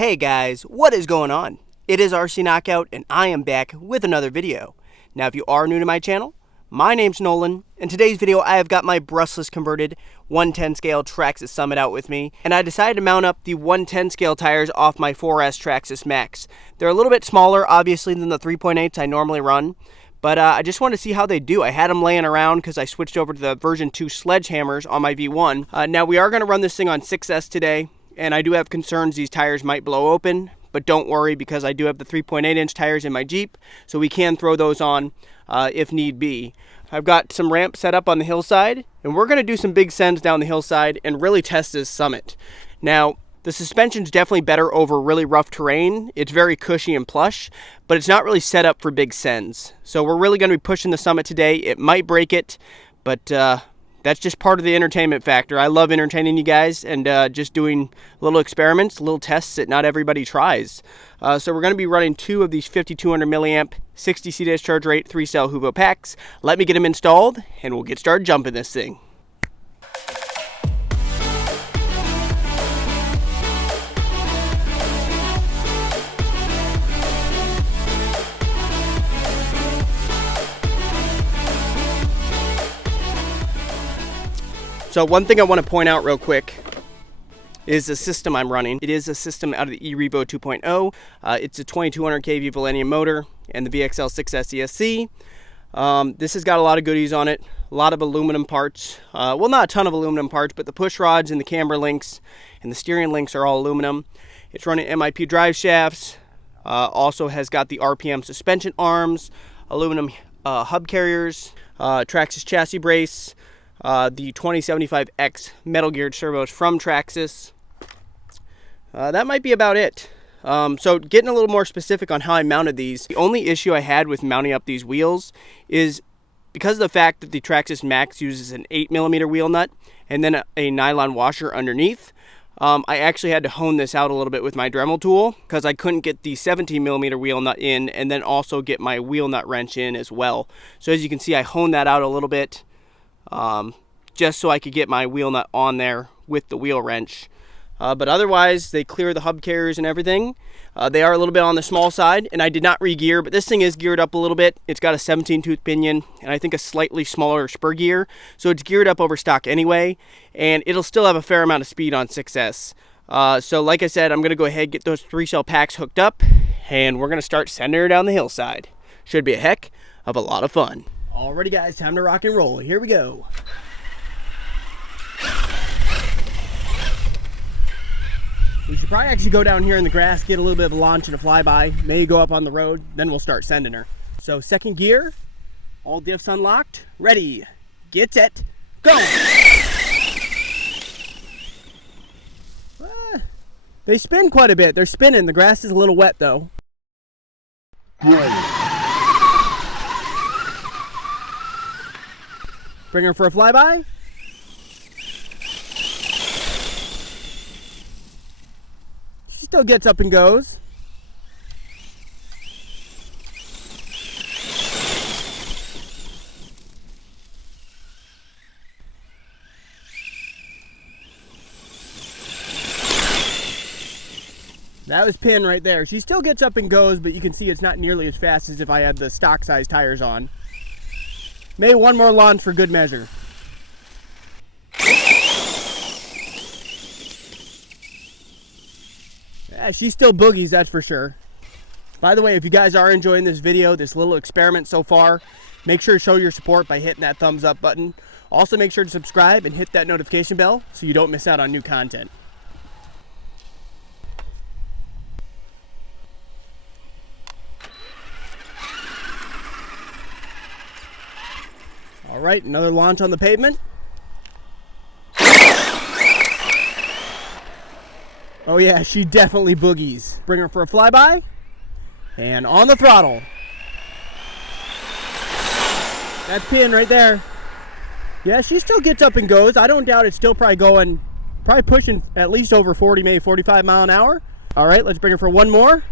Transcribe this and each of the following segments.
Hey guys, what is going on? It is RC Knockout and I am back with another video. Now if you are new to my channel, my name's Nolan. In today's video I have got my brushless converted 110 scale Traxxas Summit out with me, and I decided to mount up the 110 scale tires off my 4S Traxxas Max. They're a little bit smaller obviously than the 3.8s I normally run, but I just wanted to see how they do. I had them laying around because I switched over to the version 2 sledgehammers on my V1. Now we are going to run this thing on 6S today, and I do have concerns these tires might blow open, but don't worry because I do have the 3.8 inch tires in my Jeep, so we can throw those on if need be. I've got some ramps set up on the hillside, and we're going to do some big sends down the hillside and really test this summit. Now, the suspension's definitely better over really rough terrain. It's very cushy and plush, but it's not really set up for big sends. So we're really going to be pushing the summit today. It might break it, but that's just part of the entertainment factor. I love entertaining you guys and just doing little experiments, little tests that not everybody tries. So we're going to be running 2 of these 5200 milliamp 60C discharge rate 3-cell Huvo packs. Let me get them installed and we'll get started jumping this thing. So one thing I want to point out real quick is the system I'm running. It is a system out of the eRevo 2.0. It's a 2200 kV Velineum motor and the VXL 6S ESC. This has got a lot of goodies on it, a lot of aluminum parts. Well, not a ton of aluminum parts, but the push rods and the camber links and the steering links are all aluminum. It's running MIP drive shafts. Also has got the RPM suspension arms, aluminum hub carriers, Traxxas chassis brace, the 2075X metal geared servos from Traxxas. That might be about it. So getting a little more specific on how I mounted these, the only issue I had with mounting up these wheels is because of the fact that the Traxxas Max uses an 8mm wheel nut and then a nylon washer underneath. I actually had to hone this out a little bit with my Dremel tool because I couldn't get the 17mm wheel nut in and then also get my wheel nut wrench in as well. So as you can see, I honed that out a little bit. Just so I could get my wheel nut on there with the wheel wrench. But otherwise, they clear the hub carriers and everything. They are a little bit on the small side, and I did not re-gear, but this thing is geared up a little bit. It's got a 17-tooth pinion, and I think a slightly smaller spur gear, so it's geared up over stock anyway, and it'll still have a fair amount of speed on 6S. So like I said, I'm going to go ahead and get those 3-cell packs hooked up, and we're going to start sending her down the hillside. Should be a heck of a lot of fun. Alrighty guys, time to rock and roll. Here we go. We should probably actually go down here in the grass, get a little bit of a launch and a flyby, maybe go up on the road, then we'll start sending her. So second gear, all diffs unlocked, ready, get set, go! They spin quite a bit. They're spinning. The grass is a little wet though. Bring her for a flyby. She still gets up and goes. That was pin right there. She still gets up and goes, but you can see it's not nearly as fast as if I had the stock size tires on. Maybe one more launch for good measure. Yeah, she still boogies, that's for sure. By the way, if you guys are enjoying this video, this little experiment so far, make sure to show your support by hitting that thumbs up button. Also make sure to subscribe and hit that notification bell so you don't miss out on new content. All right, another launch on the pavement. Oh yeah, she definitely boogies. Bring her for a flyby. And on the throttle. That's pin right there. Yeah, she still gets up and goes. I don't doubt it's still probably pushing at least over 40, maybe 45 mile an hour. All right, let's bring her for one more.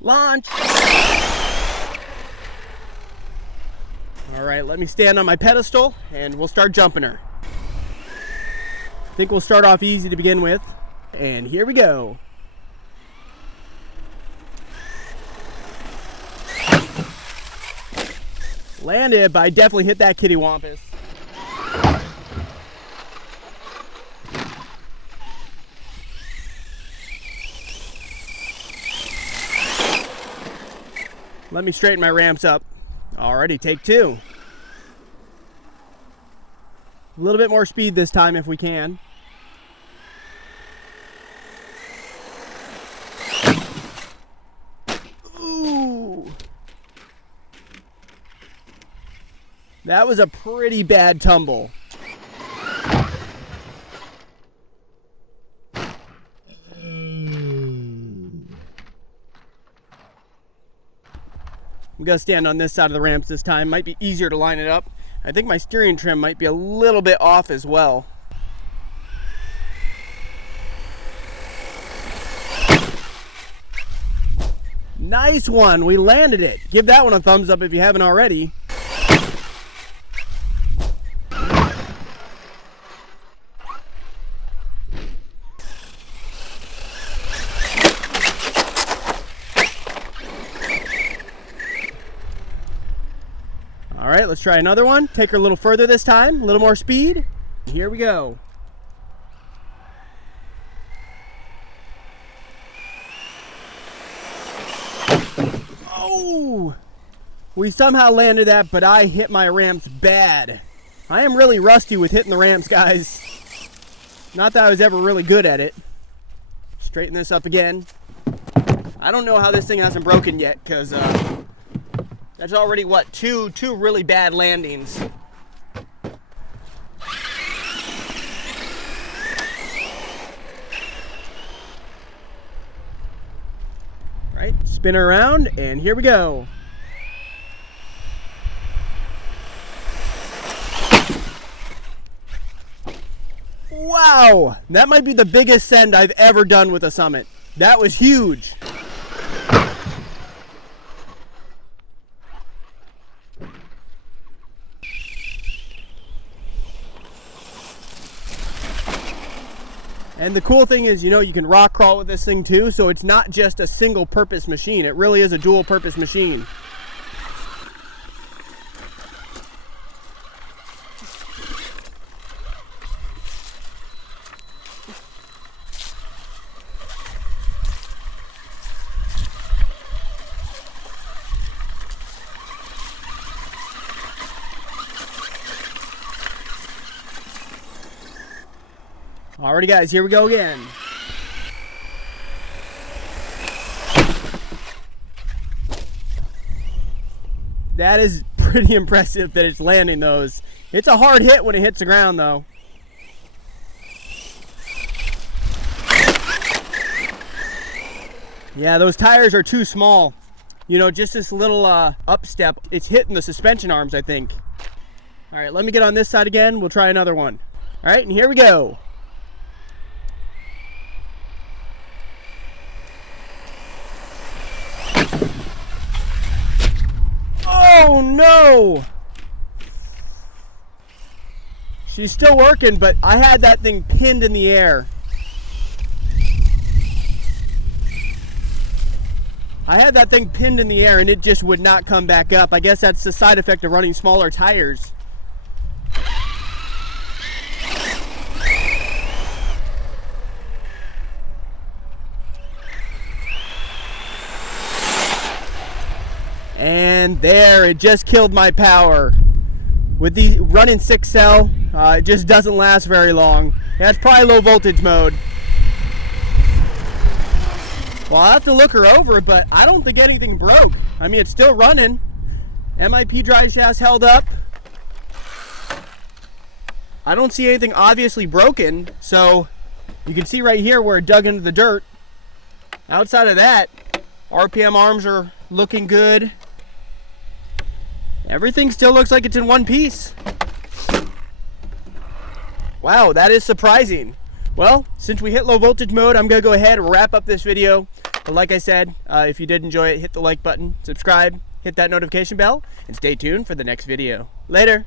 Launch! All right, let me stand on my pedestal and we'll start jumping her. I think we'll start off easy to begin with. And here we go. Landed, but I definitely hit that kitty wampus. Let me straighten my ramps up. Alrighty, take two. A little bit more speed this time if we can. Ooh. That was a pretty bad tumble. I'm gonna stand on this side of the ramps this time. Might be easier to line it up. I think my steering trim might be a little bit off as well. Nice one, we landed it. Give that one a thumbs up if you haven't already. All right, let's try another one. Take her a little further this time, a little more speed. Here we go. Oh! We somehow landed that, but I hit my ramps bad. I am really rusty with hitting the ramps, guys. Not that I was ever really good at it. Straighten this up again. I don't know how this thing hasn't broken yet, because that's already, what, two really bad landings. Right, spin her around, and here we go. Wow, that might be the biggest send I've ever done with a Summit. That was huge. And the cool thing is, you know, you can rock crawl with this thing too, so it's not just a single purpose machine. It really is a dual purpose machine. Alrighty guys, here we go again. That is pretty impressive that it's landing those. It's a hard hit when it hits the ground though. Yeah, those tires are too small. You know, just this little up step, it's hitting the suspension arms, I think. Alright, let me get on this side again. We'll try another one. Alright, and here we go. Oh no! She's still working, but I had that thing pinned in the air. I had that thing pinned in the air and it just would not come back up. I guess that's the side effect of running smaller tires. And there, it just killed my power. With the running 6L, it just doesn't last very long. That's probably low voltage mode. Well, I'll have to look her over, but I don't think anything broke. I mean, it's still running. MIP drive shaft's held up. I don't see anything obviously broken, so you can see right here where it dug into the dirt. Outside of that, RPM arms are looking good. Everything still looks like it's in one piece. Wow, that is surprising. Well, since we hit low voltage mode, I'm gonna go ahead and wrap up this video. But like I said, if you did enjoy it, hit the like button, subscribe, hit that notification bell, and stay tuned for the next video. Later!